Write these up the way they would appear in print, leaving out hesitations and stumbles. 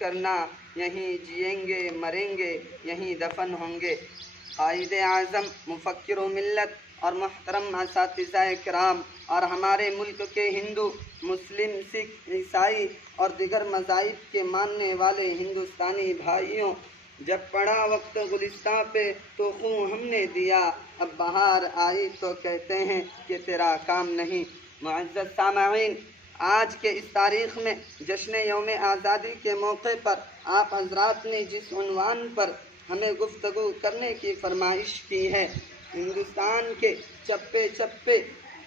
करना, यहीं जिएंगे मरेंगे यहीं दफन होंगे। कायदे आज़म, मुफक्किर मिल्लत और मोहतरम असातिज़ाए किराम और हमारे मुल्क के हिंदू, मुस्लिम, सिख, ईसाई और दिगर मज़ाहिब के मानने वाले हिंदुस्तानी भाइयों, जब पड़ा वक्त गुलिस्तां पे तो खून हमने दिया, अब बहार आई तो कहते हैं कि तेरा काम नहीं। मुअज़्ज़ज़ सामईन, आज के इस तारीख़ में जश्न यौम आज़ादी के मौके पर आप हजरात ने जिस उन्वान पर हमें गुफ्तगू करने की फरमाइश की है, हिंदुस्तान के चप्पे चप्पे,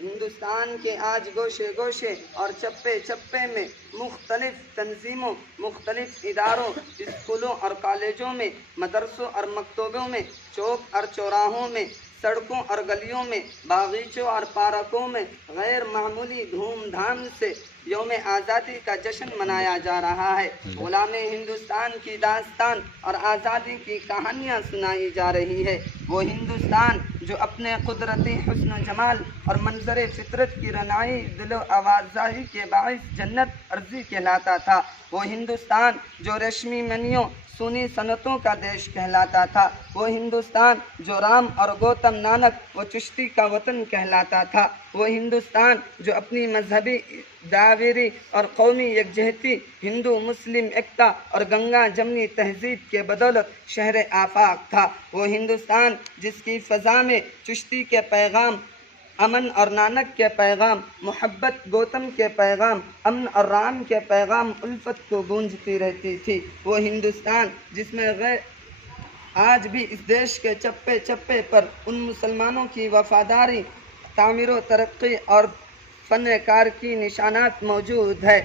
हिंदुस्तान के आज गोशे गोशे और चप्पे चप्पे में मुख्तलिफ तंजीमों, मुख्तलिफ इदारों, स्कूलों और कॉलेजों में, मदरसों और मकतबों में, चौक और चौराहों में, सड़कों और गलियों में, बागीचों और पार्कों में गैर मामूली धूमधाम से यौम आज़ादी का जश्न मनाया जा रहा है। गुलाम हिंदुस्तान की दास्तान और आज़ादी की कहानियाँ सुनाई जा रही है। वो हिंदुस्तान जो अपने कुदरती हुस्न जमाल और मंजर फितरत की रनाई दिलो आवाजाही के बाइस जन्नत अर्जी कहलाता था। वो हिंदुस्तान जो रेशमी मनियों, सुनी सनतों का देश कहलाता था। वो हिंदुस्तान जो राम और गौतम नानक व चिश्ती का वतन कहलाता था। वो हिंदुस्तान जो अपनी मजहबी दावेरी और कौमी यकजहती, हिंदू मुस्लिम एकता और गंगा जमनी तहजीब के बदौलत शहर आफाक था। वो हिंदुस्तान जिसकी फ़ज़ा में चिश्ती के पैगाम, अमन और नानक के पैगाम, मोहब्बत गौतम के पैगाम, अमन और राम के पैगाम उल्फत को गूंजती रहती थी। वो हिंदुस्तान जिसमें आज भी इस देश के चप्पे चप्पे पर उन मुसलमानों की वफादारी, तामीर तरक्की और फ़नकार की निशानात मौजूद है।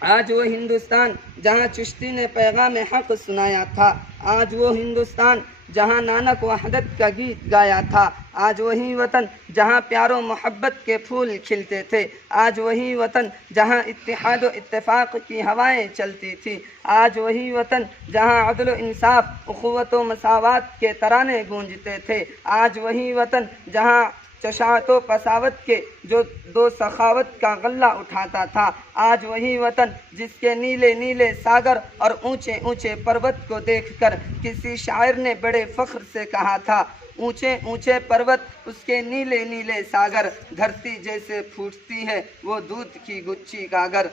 आज वो हिंदुस्तान जहाँ चिश्ती ने पैगाम हक़ सुनाया था। आज वो हिंदुस्तान जहाँ नानक वहदत का गीत गाया था। आज वही वतन जहाँ प्यारो मोहब्बत के फूल खिलते थे। आज वही वतन जहाँ इत्तेहाद व इत्तेफाक की हवाएं चलती थी। आज वही वतन जहाँ अदल व इंसाफ, उख़ुवत व मसावत के तराने गूंजते थे। आज वही वतन जहाँ चशातो पसावत के जो दो सखावत का गल्ला उठाता था। आज वही वतन जिसके नीले नीले सागर और ऊंचे ऊंचे पर्वत को देखकर किसी शायर ने बड़े फख्र से कहा था, ऊंचे ऊंचे पर्वत उसके नीले नीले सागर, धरती जैसे फूटती है वो दूध की गुच्छी गागर।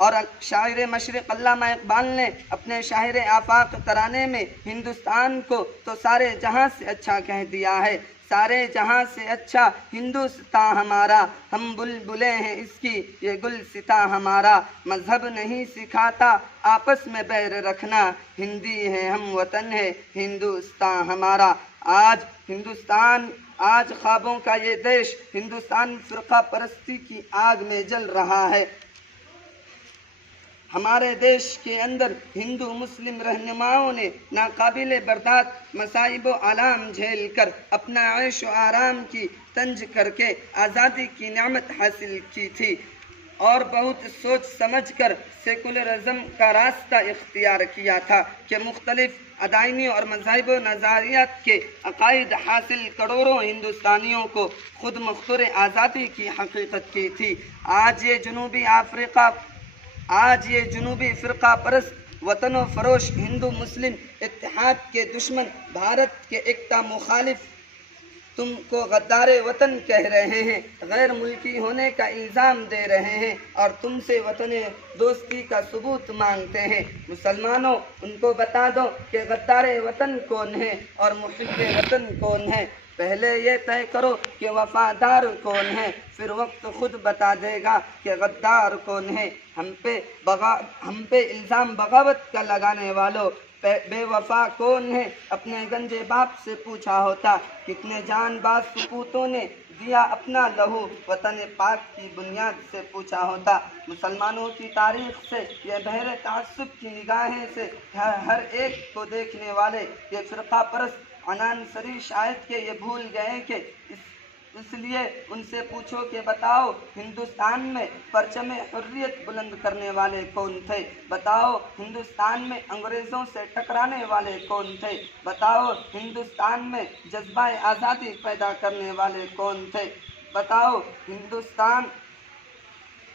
और शायर मशरिक़ अल्लामा इक़बाल ने अपने शायर आफाक तराने में हिंदुस्तान को तो सारे जहां से अच्छा कह दिया है। सारे जहां से अच्छा हिंदुस्तान हमारा, हम बुलबुलें हैं इसकी ये गुलसिता हमारा। मजहब नहीं सिखाता आपस में बैर रखना, हिंदी है हम वतन है हिंदुस्तान हमारा। आज हिंदुस्तान, आज ख्वाबों का ये देश हिंदुस्तान फ़िरका परस्ती की आग में जल रहा है। हमारे देश के अंदर हिंदू मुस्लिम रहनुमाओं ने नाकाबिल बर्दाश्त मसाइब आलाम झेल कर अपना ऐश व आराम की तंज करके आज़ादी की नेमत हासिल की थी और बहुत सोच समझ कर सेकुलरिज्म का रास्ता इख्तियार किया था कि मुख्तलिफ अदायनी और मज़ाहिब नज़ारियात के अकायद हासिल करोड़ों हिंदुस्तानियों को खुद मुख्तर आज़ादी की हकीकत की थी। आज ये जुनूबी फ़िरका परस्त वतन फ़रोश हिंदू मुस्लिम इत्तेहाद के दुश्मन भारत के एकता मुखालिफ तुमको गद्दारे वतन कह रहे हैं, गैर मुल्की होने का इल्ज़ाम दे रहे हैं और तुमसे वतन दोस्ती का सबूत मांगते हैं। मुसलमानों, उनको बता दो कि गद्दारे वतन कौन है और मुहिब्बे वतन कौन है। पहले ये तय करो कि वफादार कौन है, फिर वक्त खुद बता देगा कि गद्दार कौन है। हम पे इल्ज़ाम बगावत का लगाने वालों, बेवफा कौन है, अपने गंजे बाप से पूछा होता। कितने जानबाज सपूतों ने दिया अपना लहू, वतन पाक की बुनियाद से पूछा होता। मुसलमानों की तारीख से ये बहरे तासुब की निगाहें से हर एक को देखने वाले ये फ़िरका परस्त अनान सरी शायद के ये भूल गए कि इसलिए उनसे पूछो कि बताओ हिंदुस्तान में परचम हुर्रियत बुलंद करने वाले कौन थे। बताओ हिंदुस्तान में अंग्रेज़ों से टकराने वाले कौन थे। बताओ हिंदुस्तान में जज्बा आज़ादी पैदा करने वाले कौन थे। बताओ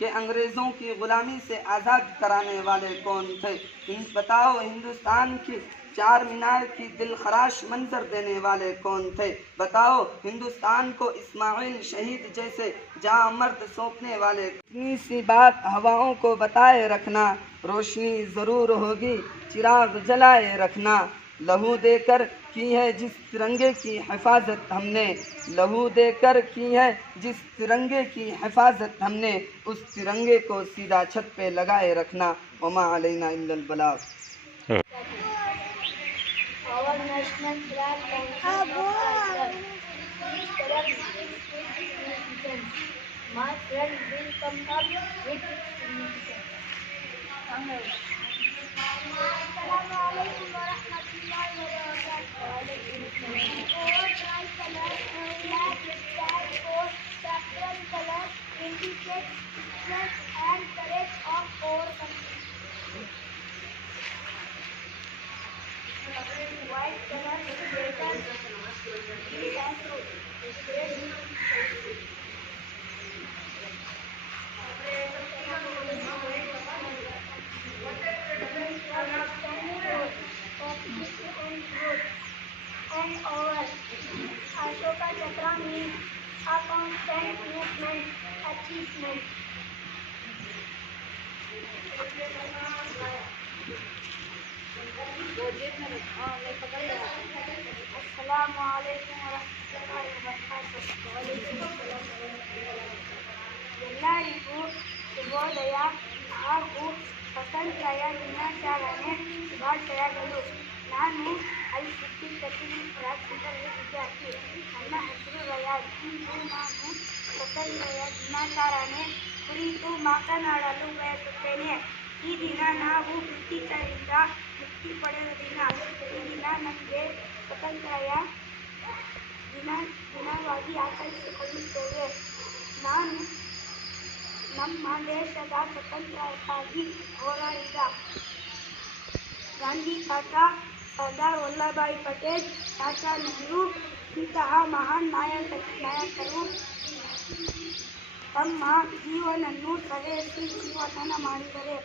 कि अंग्रेज़ों की ग़ुलामी से आज़ाद कराने वाले कौन थे? बताओ हिंदुस्तान की चार मीनार की दिलखराश मंजर देने वाले कौन थे? बताओ हिंदुस्तान को इस्माइल शहीद जैसे जामर्द सौंपने वाले। इतनी सी बात हवाओं को बताए रखना, रोशनी ज़रूर होगी चिराग जलाए रखना। लहू देकर की है जिस तिरंगे की हिफाजत हमने, लहू देकर की है जिस तिरंगे की हिफाजत हमने, उस तिरंगे को सीधा छत पे लगाए रखना। वमा अलैना इल्लल बलाग। Our national flag consists of tricolor. Each color speaks with significance. My friend will come up with its significance. Assalamu alaikum wa rahmatullahi wa barakatuh. Our tricolor flag stands for saffron color, indicates strength and courage of our country. White color represents peace and truth. And over. Ashoka Chakra means a constant movement, achievement. Assalamu alaikum wa rahmatullahi wa barakatuh. ಎಲ್ಲರಿಗೂ ಶುಭೋದಯ ಹಾಗೂ ಸ್ವಾತಂತ್ರ್ಯ ದಿನಾಚರಣೆ ಶುಭಾಶಯಗಳು. ನಾನು ಸಿದ್ದಿ secondary ವಿದ್ಯಾರ್ಥಿ. ನನ್ನ ಹೆಸರು ರಯಾಜ್. ಇಂದು ನಾನು ಸ್ವಾತಂತ್ರ್ಯ ದಿನಾಚರಣೆ ಕುರಿತು ಮಾತನಾಡಲು ಬಯಸುತ್ತೇನೆ. ಈ ದಿನ ನಾವು ಬ್ರಿಟಿಷರಿಂದ ಮುಕ್ತಿ ಪಡೆದ ದಿನ. ಈ ದಿನ ನಮಗೆ ಸ್ವಾತಂತ್ರ್ಯ ದಿನವಾಗಿ ಆಚರಿಸಿಕೊಳ್ಳುತ್ತೇವೆ. ನಾನು ನಮ್ಮ ದೇಶದ ಸ್ವಾತಂತ್ರ್ಯಕ್ಕಾಗಿ ಹೋರಾಡಿದ ಗಾಂಧಿ ತಾತ, ಸರ್ದಾರ್ ವಲ್ಲಭಭಾಯಿ ಪಟೇಲ್, ಚಾಚಾ ನೆಹರು ಇಂತಹ ಮಹಾನ್ ನಾಯಕರು ತಮ್ಮ ಜೀವನನ್ನು ಸವೆಸಿ ಜೀವದಾನ ಮಾಡಿದರೆ.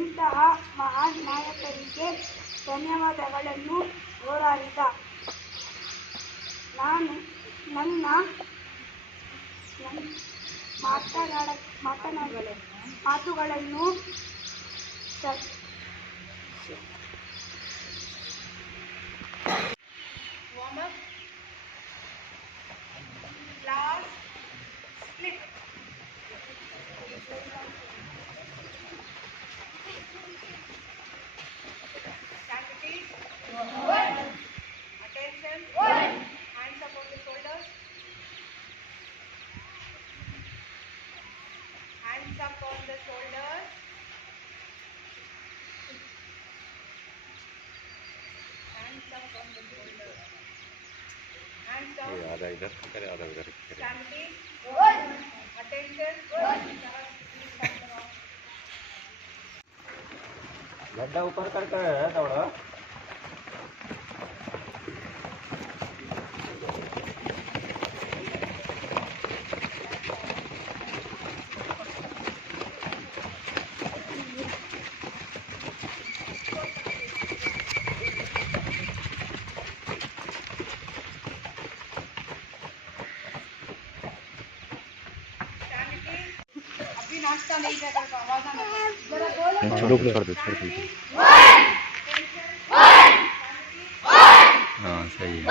ಇಂತಹ ಮಹಾನ್ ನಾಯಕರಿಗೆ ಧನ್ಯವಾದಗಳನ್ನು. ಹೋರಾಡಿದ ನಾನು ನನ್ನ ಮಾತುಗಳನ್ನು आधा इधर करे आधा उधर करे। गड्ढा ऊपर करके दौड़ो। नाश्ता नहीं कर आवाज आना छोड़ दो हाँ सही है।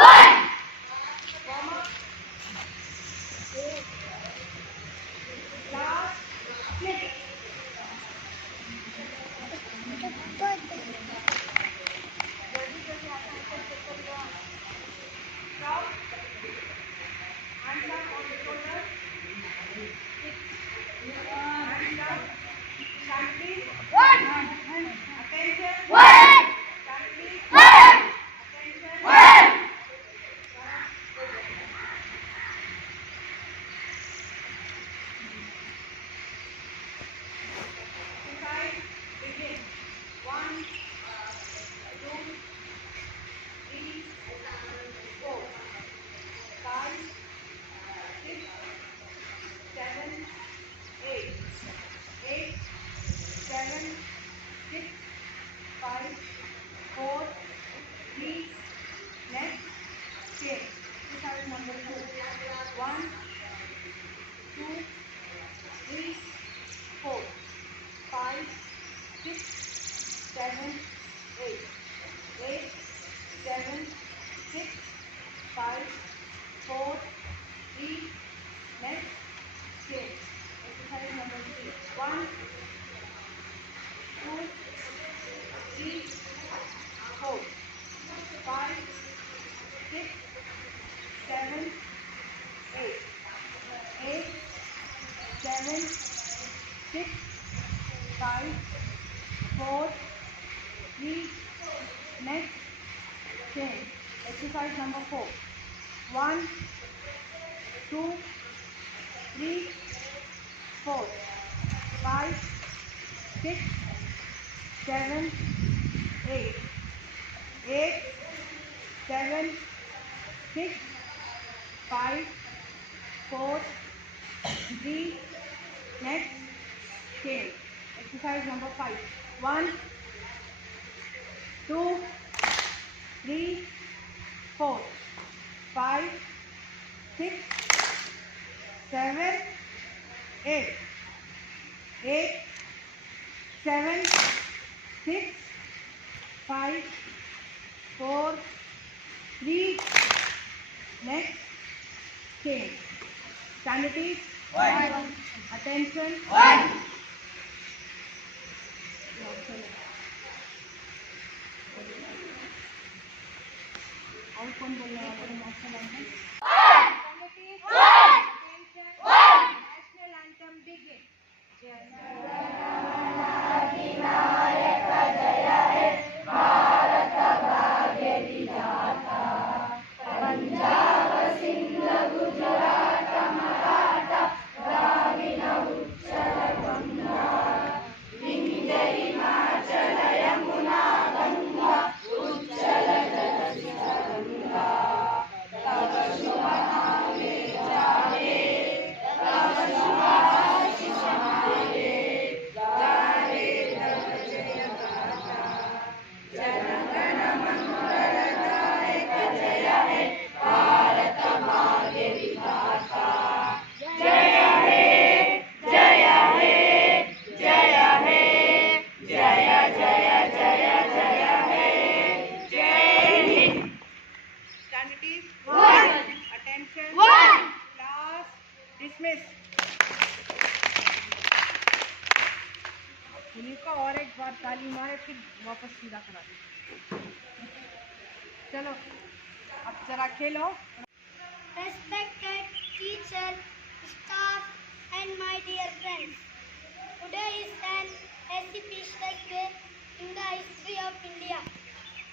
4, 3, next, chain. Exercise number 2. 1, 2, 3, 4, 5, 6, 7, 8. 8, 7, 6, 5, 4, 3, next, chain. Exercise number 3. 1, 2, 3, 4, 5, 6, 7, 8. 8, 7, 6, 5, 4, 3, next, chain. Exercise number 4. 1, 2, 3, 4, 5, 6, 7, 8. 8, 7, 6, 5, 4, 3, next, chain. Exercise number 5. 1, 2, 3, 4, 5, 6, 7, 8. 8, 7, 6, 5, 4, 3, next, chain. Sanity, 1. Attention, 1. और कौन बोलने वाला है national anthem? Sanity, 1. Attention, 1. National anthem begin. Sanity, 1. Attention, 1. Class dismiss. इनका और एक बार ताली मारे फिर वापस सीधा करा दे. चलो अब जरा खेलो. Respected teacher, staff, and my dear friends, today is an auspicious day in the history of India.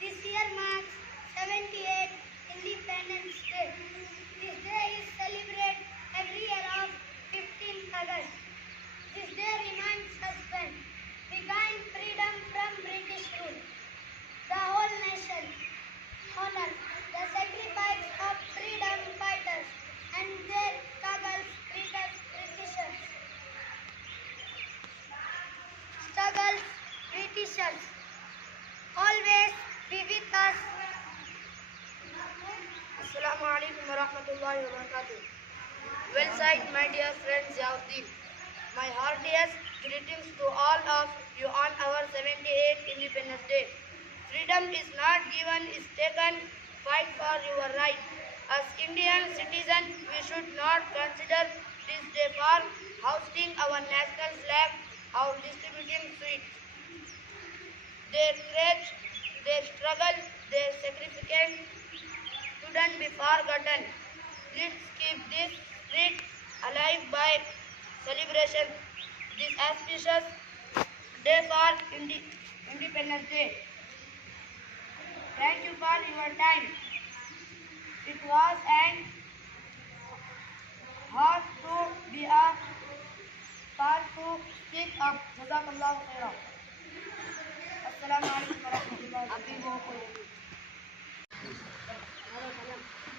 This year marks 78th Independence Day. This day is celebrated every year of 15th August. This day reminds us when we gained freedom from British rule. The whole nation honors the sacrifice of freedom fighters and their struggles Britishers. Always be with us. Assalamu alaikum wa rahmatullahi wa barakatuh. Well said, my dear friends Yahuddin. My heartiest greetings to all of you on our 78th Independence Day. Freedom is not given, is taken. Fight for your right. As Indian citizens, we should not consider this day for hoisting our national flag or distributing sweets. Their courage, their struggle, their sacrifice shouldn't be forgotten. Let's keep this spirit alive by celebration this auspicious day for Independence Day. Thank you for your time. It was an honor to be a part to speak up. Jazakallahu khairan. Assalamu alaikum wa rahmatullahi wa barakatuh.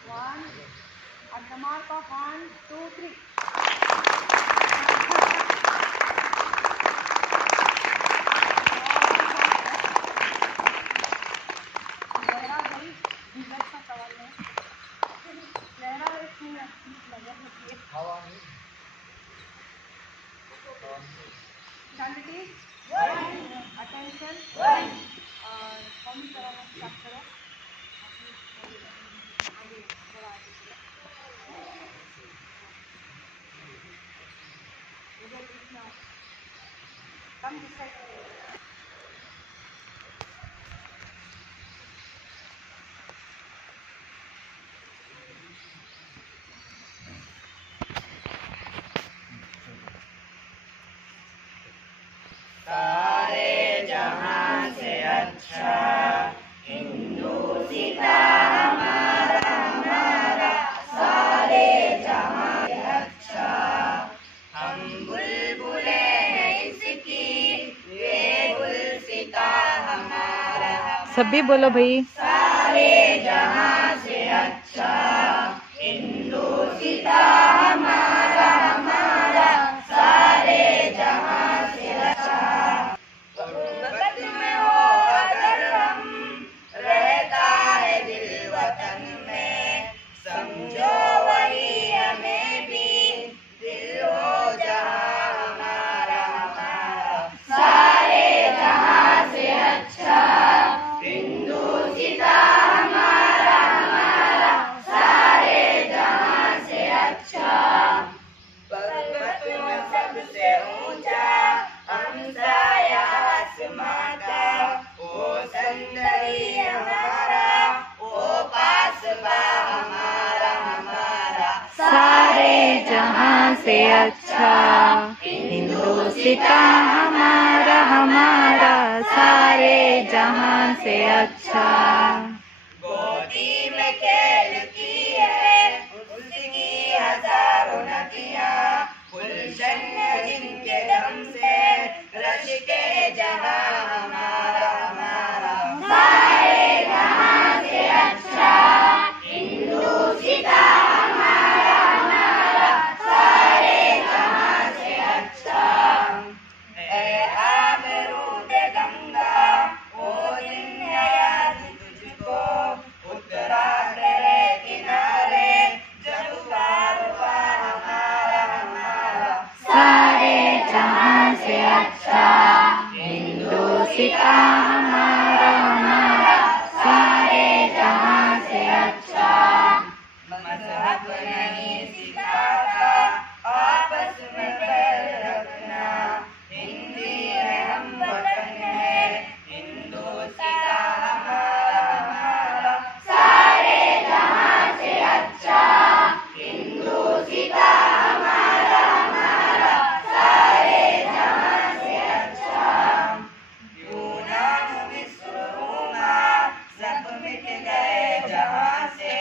One, at the mark of 1, 2, 3. अच्छा, हिंदुस्तान हमारा हमारा सारे जहां से अच्छा। हम बुलबुले हैं इसकी, ये गुलसिता हमारा सभी बोलो भाई। सारे जहां से अच्छा, हिंदुस्तान हमारा हमारा सारे जहां से अच्छा। गुर्बत में हो अगर हम, रहता है दिल वतन में, समझो वही हमें भी दिल हो जहां हमारा हमारा सारे जहां से अच्छा। हिंदुस्तान हमारा हमारा सारे जहां से अच्छा। पर्वत में सबसे ऊंचा हमसाया आसमां का, वो संदरी हमारा, वो पासबा हमारा हमारा सारे जहां से अच्छा। हिंदुस्तान हमारा हमारा सारे जहां से अच्छा। गोदी में खेलती है उसकी हजारों नदियां, गुलशन जिनके दम से रश्के जहां हमारा हमारा सारे जहां से अच्छा। हिंदुस्तान हमारा हमारा सारे जहां से अच्छा। ऐ आबरूद गंगा, वो दिन है याद तुझको, उतरा तेरे किनारे जब कारवां हमारा हमारा सारे जहां से अच्छा। हिंदुस्तान हमारा हमारा सारे जहां से अच्छा। मजहब नहीं सिखाता आपस में बैर रखना, हिंदी है हम वतन है, हिंदुस्तान हमारा हमारा सारे जहां से अच्छा। हिंदुस्तान हमारा हमारा सारे जहां से अच्छा। यूनान मिस्र रोमा सब मिट गए जहां से।